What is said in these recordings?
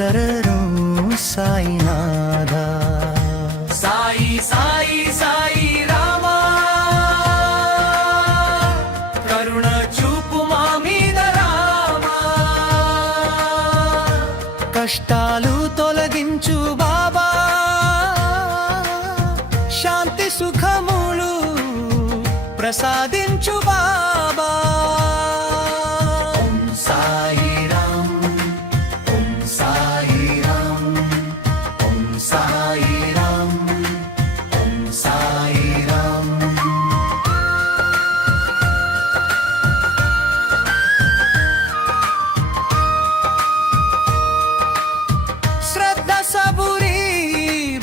శరణం సాయినాథ. సాయి సాయి సాయి రామా, కరుణ చూపు మా మీద రామా. కష్టాలు తొలగించు బాబా, శాంతి సుఖములు ప్రసాదించు బాబా. ఓం సాయి రామ్, ఓం సాయి రామ్, ఓం సాయి రామ్, ఓం సాయి రామ్. శ్రద్ధ సబురి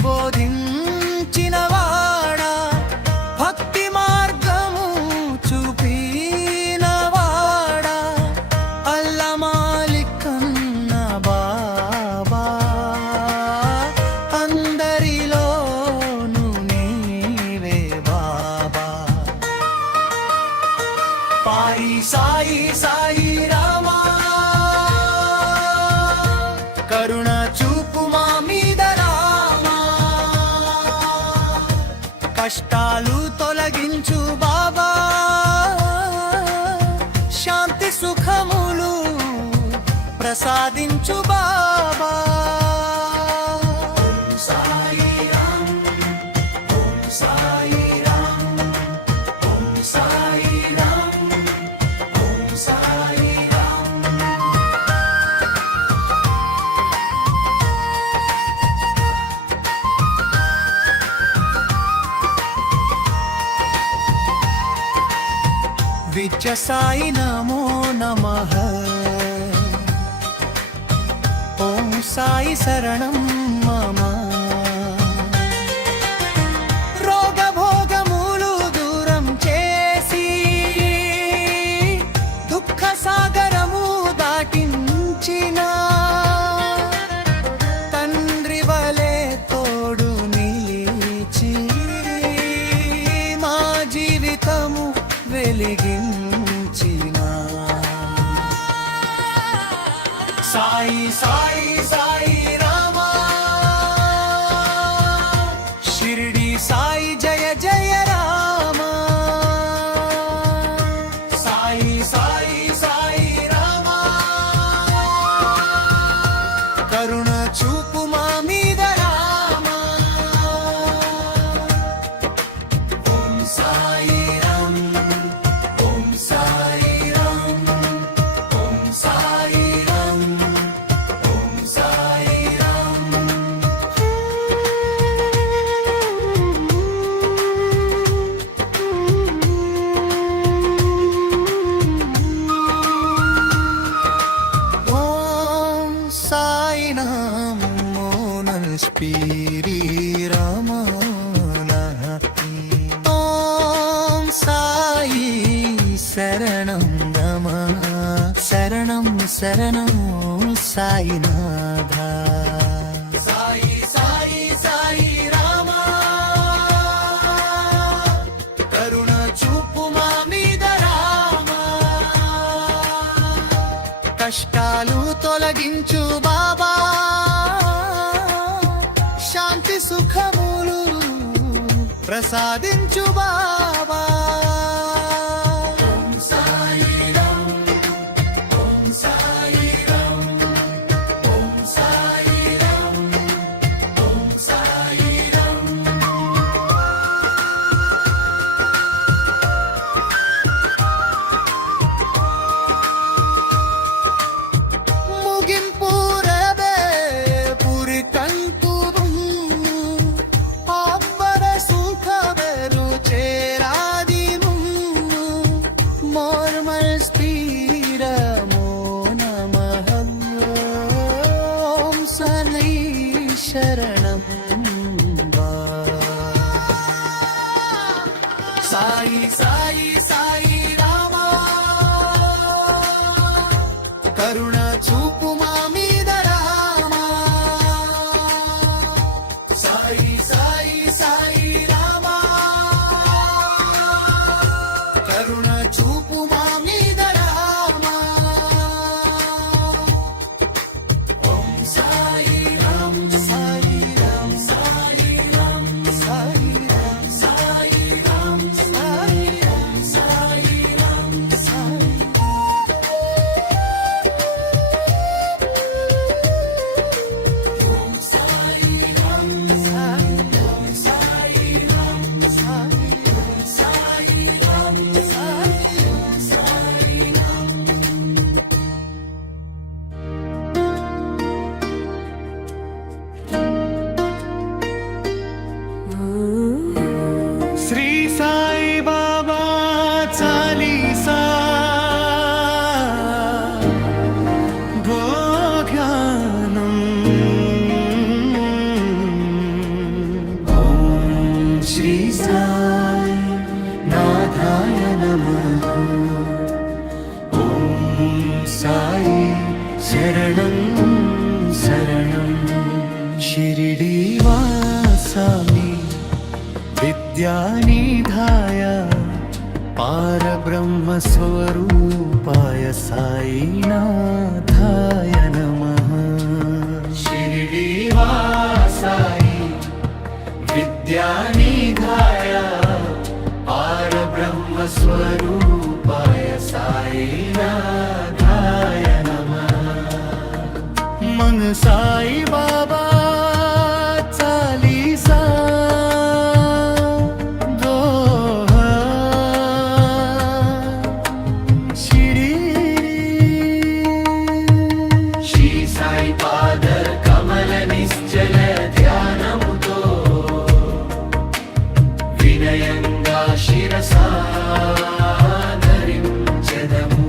బోధించిన వాడా, భక్తి మార్గము చూపిన వాడా, అల్లమాలికన్న బాబా, అందరిలోను నీవే బాబా. పాయి సాయి సాయి రామా, కరుణ చూపు మా మీద రామా. కష్టాలు తొలగించు బాబా, శాంతి సుఖములు ప్రసాదించు బాబా. ఓం సాయి రామ్, ఓం సాయి రామ్, ఓం సాయి రామ్, ఓం సాయి రామ్. విద్య సాయి నమో నమః. ఓం సాయి శరణం మమ. రోగభోగములు దూరం చేసి దుఃఖ సాగరము దాటించిన తండ్రి వలె తోడు నిలిచి మా జీవితము వెలిగించిన సాయి సాయి సాయి రామా, షిరిడి సాయి జయ జయ రామ. సాయి సాయి సాయి రామా, కరుణ చూపు మా మీద రామ. ఓం సాయి రామ్, ఓం సాయి రామ్, ఓం సాయి రామ్, ఓం సాయి రామ్. ఓం సాయి నమో నమః రామ. ఓం సాయి శరణం నమః. శరణం శరణం సాయినాథ. సాయి సాయి సాయి రామా, కరుణ చూపు మా మీద రామా. కష్టాలు తొలగించు బాబా, శాంతి సుఖములు ప్రసాదించు బాబా. ఓం సాయి రామ్, ఓం సాయి రామ్, ఓం సాయి రామ్, ఓం సాయి రామ్. ముగింపు రబే పురి కంతురు అబ్బర సుఖ బెరు చేరాద పారబ్రహ్మ స్వరూపాయ సాయినాథాయ నమః. షిరిడీవాసాయి విద్యానిధాయ పారబ్రహ్మ స్వరూపాయ సాయినాథాయ నమః. मन साई बाबा चालीसा दोहा श्री साई पाद कमल निश्चल ध्यानमुतो विनयंगा शिरसा धरिंचदము.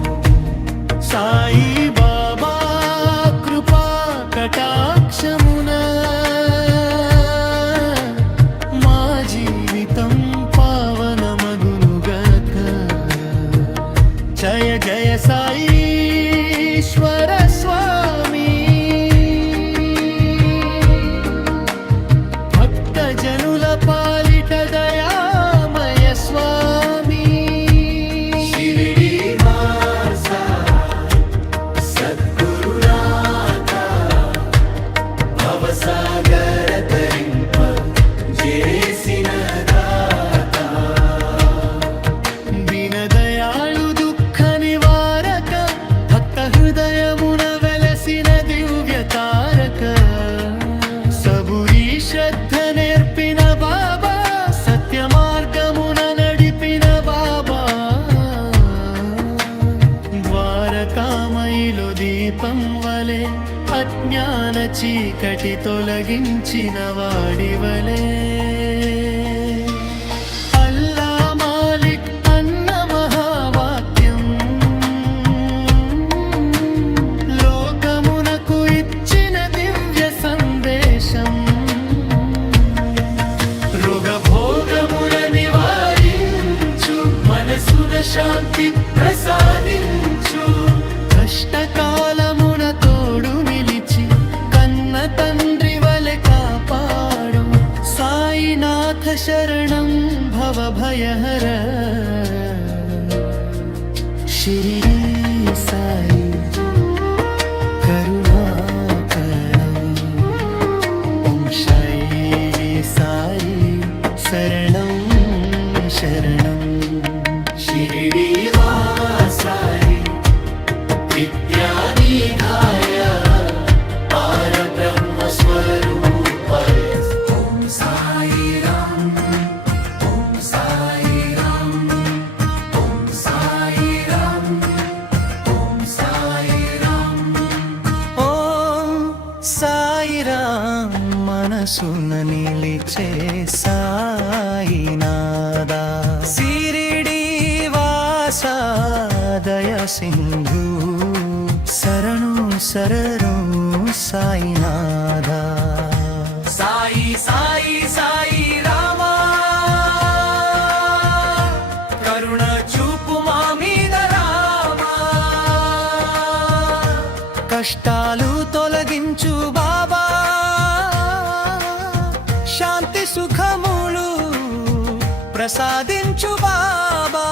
साई बाबा कृपा कटाक्षमुन మా జీవితం పావనమగునుగక. జయ జయ సాయీశ్వర స్వామి. భక్తజనుల పాలిట దయామయ స్వామి. షిరిడీవాసా సద్గురునాథ భవసాగర తరింప చేసిన దాత. దీనదయాళు దుఃఖ నివారక భక్త హృదయమున వెలసిన దివ్య తారక. సబురి శ్రద్ధ నేర్పిన బాబా సత్య మార్గమున నడిపిన బాబా. ద్వారకామయిలో దీపం వలె అజ్ఞాన చీకటి తొలగించిన వాడివలే. అల్లా మాలిక్ అన్న మహావాక్యం లోకమునకు ఇచ్చిన దివ్య సందేశం. రోగభోగముల నివారించు మనసున శాంతి ప్రసాదించు. కష్టకాలమున తోడు నిలిచి కన్న తండ్రి వలె కాపాడు. సాయినాథ శరణం భవ భయహర. షిరిడీ సాయి కరుణాకరం. ఓం సాయి సాయి శరణం శరణం. షిరిడీవాసాయి విద్యానిధాయ పారబ్రహ్మ స్వరూపాయ. ఓం సాయిరాం ఓం సాయిరాం ఓం సాయిరాం ఓం సాయిరాం. ఓం సాయిరాం మనసున నిలిచే సాయినాదా. షిరిడీవాసా దయ సింధు శరణు శరణు సాయినాథా. సాయి సాయి సాయి రామా కరుణ చూపు మా మీద రామా. కష్టాలు తొలగించు బాబా శాంతి సుఖములు ప్రసాదించు బాబా.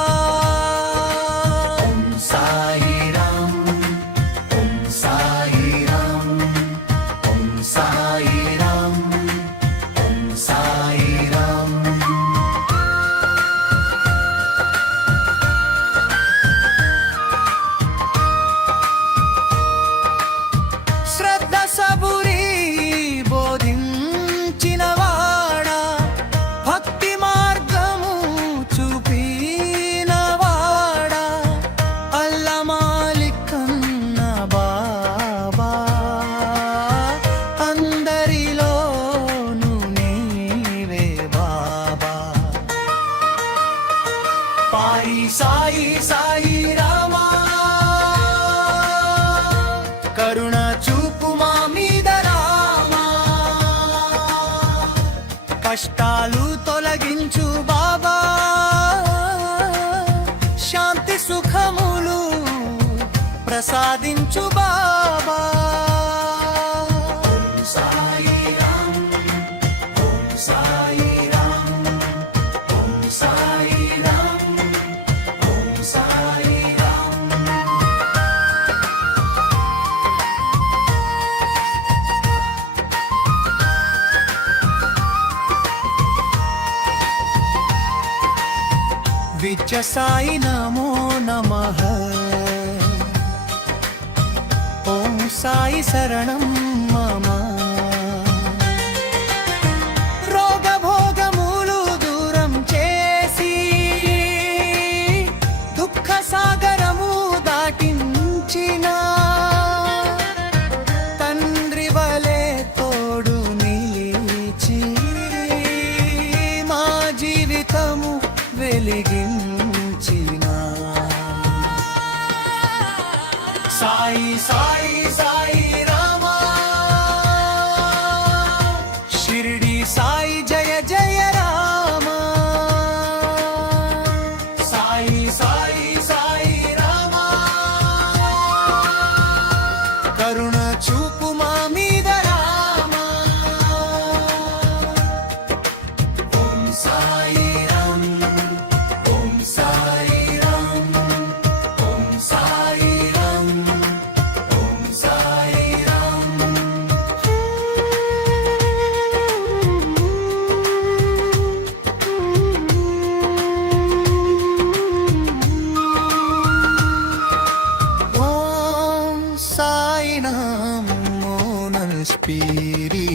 ఓం సాయిరాం ఓం సాయిరాం ఓం సాయిరాం ఓం సాయిరాం. శ్రద్ధ సబురి బోధించిన వాడా భక్తి మార్గము చూపిన వాడా. అల్ల మాలిక్ అన్న బాబా అందరిలోను నీవే బాబా. పాయి సాయి సాయి రామా కరుణ చూపు మా మీద రామా. కష్టాలు తొలగించు బాబా శాంతి సుఖములు ప్రసాదించు బాబా. ఓం సాయిరాం ఓం సాయిరాం ఓం సాయిరాం సాయి నమో నమః ఓం సాయి శరణం మమ రోగభోగములు దూరం చేసి దుఃఖ సాగరము దాటించిన తండ్రి వలె తోడు నిలిచి మా జీవితము వెలిగించిన సాయి సాయి సాయి రామా షిరిడి సాయి జయ జయ రామా సాయి సాయి సాయి రామా కరుణ చూపు మా మీద రామా ఓం సాయి రామ్ ఓం సాయి రామ్ ఓం సాయి రామ్ ఓం సాయి రామ్ ఓం సాయి నమో నమస్పీరి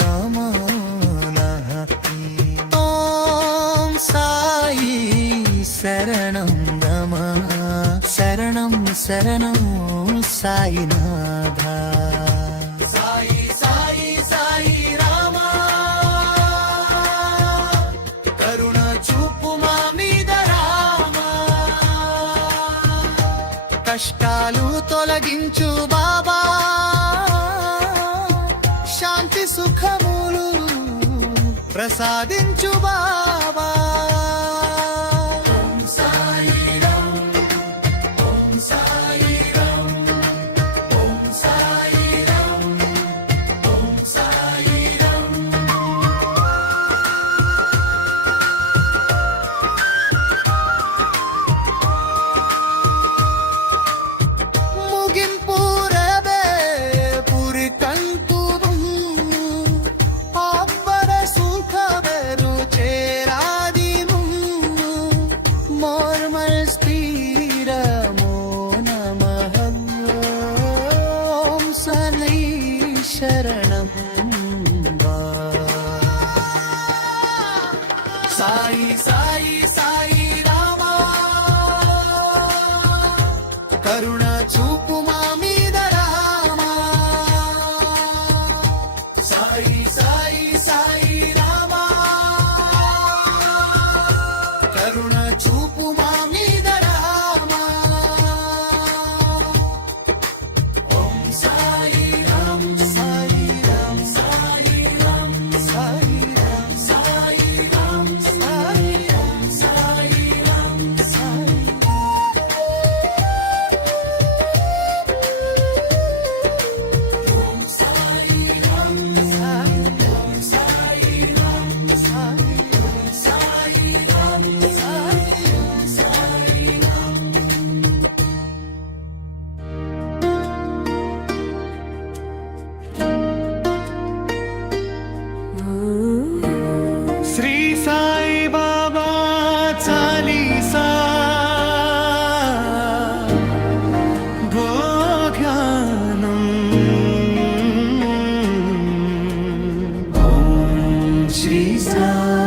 రామనహి ఓం సాయి శరణం నమ శరణం శరణం సాయినాథ సాయి సాయి సాయి రామా కరుణ చూపు మా మీద రామా కష్టాలు తొలగించు బాబా శాంతి సుఖములు ప్రసాదించు బాబా ఓం సాయి రామ్ ఓం సాయి రామ్ ఓం సాయి రామ్ ఓం సాయి రామ్ ముగింపు రబే పురి కంతు అబ్బర సుఖ బెరు చేరాది మోర్మల్ స్థిర మో నమః ఓం సనై శరణం వా సాయి సాయి సాయి రామా కరుణ చూపు మా మీద రామా సాయి సాయి సాయి రామా కరుణ చూపు మా మీద రామా ఓం సాయి రామ్ సాయి రామ్ సాయి రామ్ సాయి రామ్ సాయి రామ్ సాయి రామ్ సాయి రామ్ సాయి ఓం సాయి రామ్ సాయి రామ్ సాయి రామ్ సాయి రామ్ సాయి రామ్ సాయి రామ్ సాయి రామ్ శ్రీ సాయి బాబా చాలీసా భోగ్యానం ఓం శ్రీ సాయి